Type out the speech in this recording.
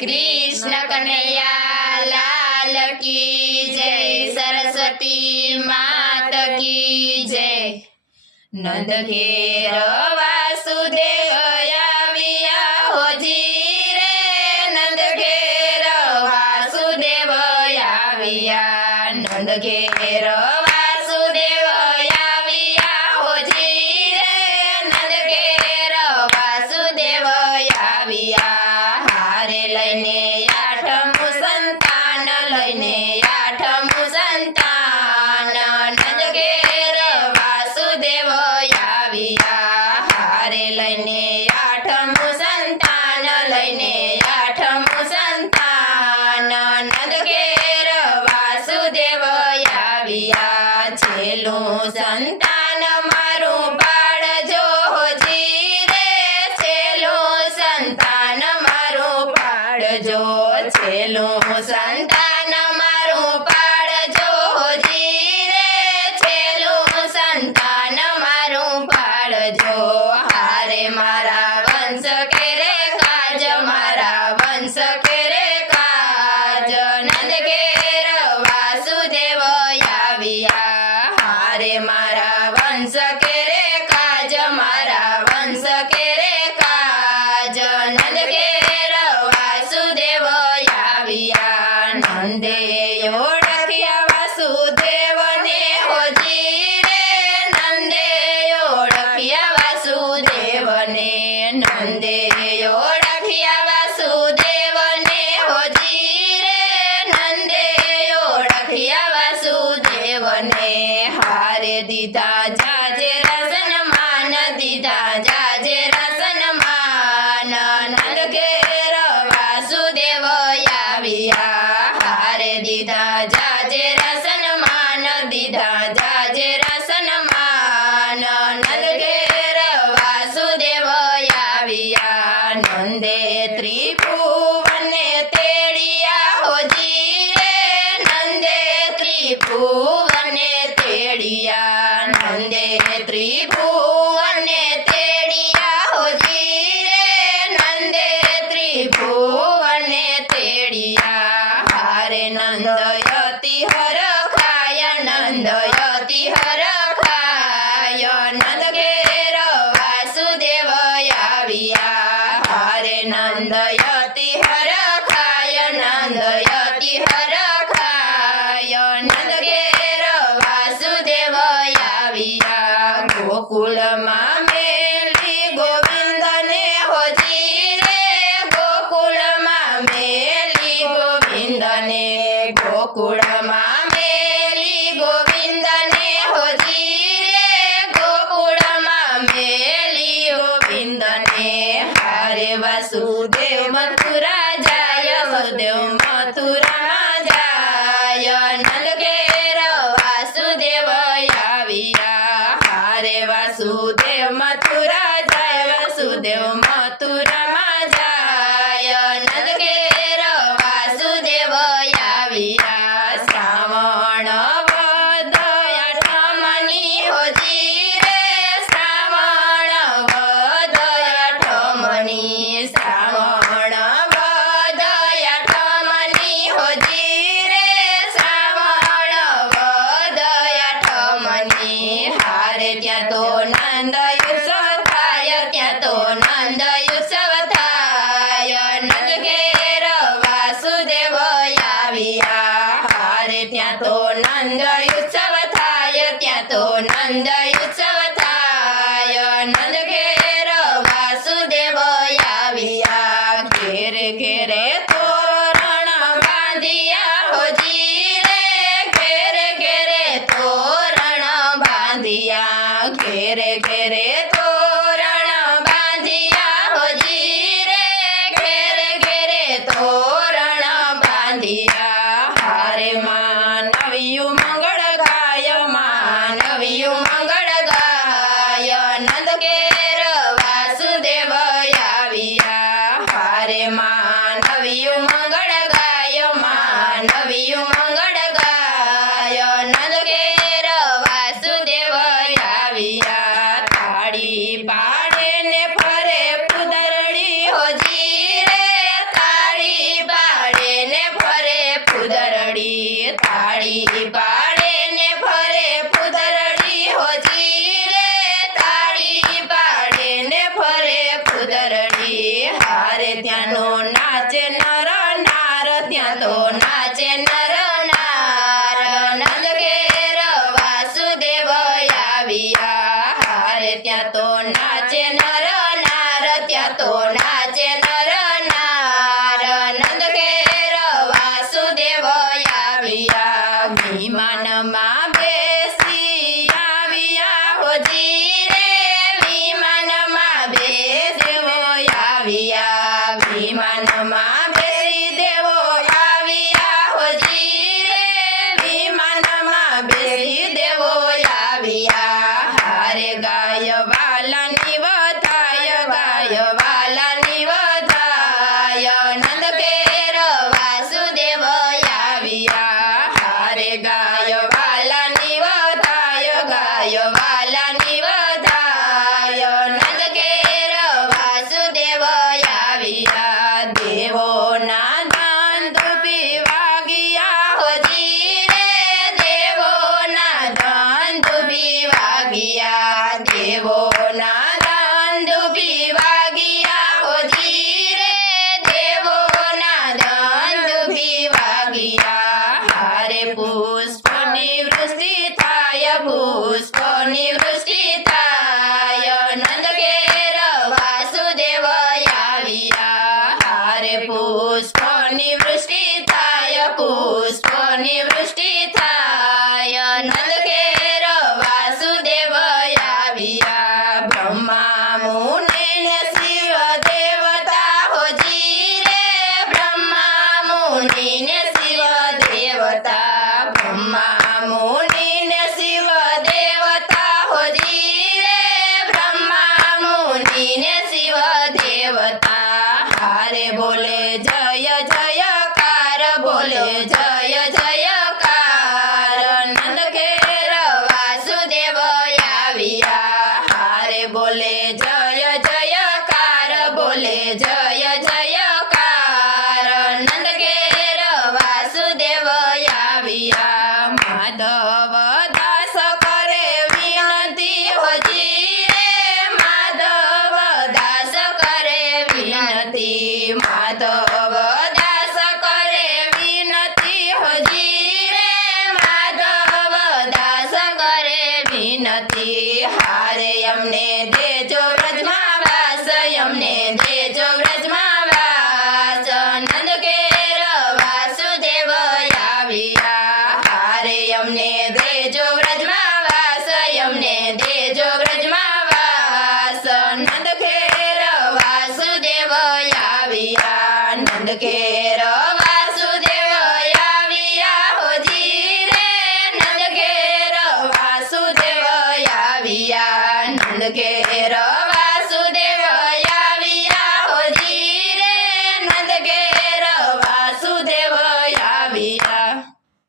कृष्ण कन्हैया लाल की जय। सरस्वती मात की जय। नंद घेर वासुदेव आविया होजी रे। नंद घेर वासुदेव आविया। नंद घेर वासुदेव आविया होजी रे। नंद घेर वासुदेव आविया। हारे लईने आठमु संतान लईने आठमु संतान। नंद घेर वासुदेव आविया। हारे लईने आठमु संतान लईने आठमु संतान। नंद घेर वासुदेव आविया। छेलुं संतान मारुं पाडजो होजी रे। छेलुं संतान मारुं पाडजो। छेलुं संतान मारुं पाडजो होजी रे। छेलुं संतान मारुं पाडजो। हारे मारा वंश केरे काज। मारा वंश केरे काज। नंद घेर वासुदेव आविया। हारे मारा वंश केरे काज। मारा वंश केरे काज। नंद घेर वासुदेव आविया। नंदे ओळख्या वासुदेवने होजी रे। नंदे ओळख्या वासुदेवने। नंदे ओळख्या वासुदेवने होजी रे। नंदे ओळख्या वासुदेवने। हारे दीधा जाजेरा सन्मान। दीधा जाजेरा सन्मान। नंद घेर वासुदेव आविया। हारे दीधा जाजेरा सन्मान। दीधा जाजेरा सन्मान। नंद घेर वासुदेव आविया। नंदे त्रिभुवने तेडिया होजी रे। नंदे त्रिभुवने तेडिया। नंदे त्रिभुवने तेडिया होजी रे। नंदे त्रिभुवने तेडिया। हारे नंदयति हर खाय। नंदयति हर खाय। नंद घेर वासुदेव आविया। हारे नंदयति हर खाय। नंदयति हर खाय। नंद घेर वासुदेव आविया। गोकुलमां मेली गोविंदने होजी रे। गोकुलमां मेली गोविंदने। गोकुलमां मेली गोविंदने होजी रे। गोकुलमां मेली गोविंदने। हारे वासुदेव मथुरा जाय। वासुदेव मथुरा जाय। नंद घेर वासुदेव आविया। हारे वासुदेव मथुरा जाय। वासुदेव मथुरा जाय। नंद घेर वासुदेव आविया। श्रावण वद आठमनी होजी रे। श्रावण वद आठमनी। श्रावण वद आठमनी होजी रे। श्रावण वद आठमनी। हारे ત્યાં તો નંદ उत्सव થાય। ત્યાં તો નંદ उत्सव થાય। નંદ ઘેર વાસુદેવ આવિયા। હારે ત્યાં તો નંદ उत्सव થાય। ત્યાં તો નંદ उत्सव થાય। નંદ ઘેર વાસુદેવ આવિયા। ઘેરે ઘેરે તોરણ બાંધિયા હોજી રે। ઘેરે ઘેરે તોરણ બાંધિયા। ઘેરે ઘેરે તોરણ બાંધિયા હોજી રે। ઘેરે ઘેરે તોરણ બાંધિયા। હારે માનવ્યું મંગળ ગાય। માનવ્યું મંગળ ગાય। નંદ ઘેર વાસુદેવ આવિયા। હારે માનવ્યું મંગળ ગાય। માનવ્યું મંગળ ગાય। નંદ ઘેર વાસુદેવ આવિયા। થાળી પાડે ને ફરે પુદરડી હોજી રે। થાળી ત્યાંનો નાચે નર નાર ત્યાં તો નાચે નર નાર નંદ ઘેર વાસુદેવ આવ્યા હારે ત્યાં તો નાચે નર નાર ત્યાં તો નાચે નર નાર નંદ ઘેર વાસુદેવ આવ્યા વિમાનમાં બેસી આવ્યા હોજી રે વિમાનમાં બેસેવો આવ્યા વિમાનમાં બેસી દેવો આવ્યા હોજી રે વિમાનમાં બેસી દેવો આવ્યા હારે ગાય વાલાની વધાય ગાય વાલાની વધાય નંદ ઘેર વાસુદેવ આવ્યા હારે ગાય વાલાની વધાય ગાય વાલાની વધાય નંદ ઘેર વાસુદેવ આવ્યા દેવોના દાંત પીવા ગયા હોજી રે દેવોના દાંત પીવા ગયા દેવોના દાંત પીવા ગયા હોજી રે દેવોના દાંત પીવા ગયા હારે પુષ્પની વૃષ્ટિ થાય પુષ્પની વૃષ્ટિ થાય નંદ ઘેર વાસુદેવ આવ્યા હારે પુષ્પની વૃષ્ટિ થાય પુષ્પની વૃષ્ટિ થાય નંદ ઘેર વાસુદેવ આવ્યા બ્રહ્મા મુનિ ને શિવ દેવતા હોજી રે બ્રહ્મા મુનિ ને શિવ દેવતા બ્રહ્મા મુનિ ને શિવ દેવતા હોજી રે બ્રહ્મા મુનિ ને શિવ દેવતા હારે બોલે જય જયકાર બોલે જય જયકાર નંદ ઘેર વાસુદેવ આવ્યા હારે બોલે જય જયકાર બોલે જય જયકાર નંદ ઘેર વાસુદેવ આવ્યા માધવ દાસ કરે વિનતી હોજી રે માધવ દાસ કરે વિનતી માધવ દાસ કરે વિનતી હોજી રે માધવ દાસ કરે વિનતી હારે અમને દેજો વ્રજમાં વાસ અમને દેજો વ્રજમાં વાસ નંદ ઘેર વાસુદેવ આવ્યા હારે અમને દેજો વ્રજમાં વાસ અમને દેજો વ્રજમાં વાસ નંદ ઘેર વાસુદેવ આવ્યા નંદ ઘેર વાસુદેવ આવ્યા હોજી રે નંદ ઘેર વાસુદેવ આવ્યા નંદ ઘેર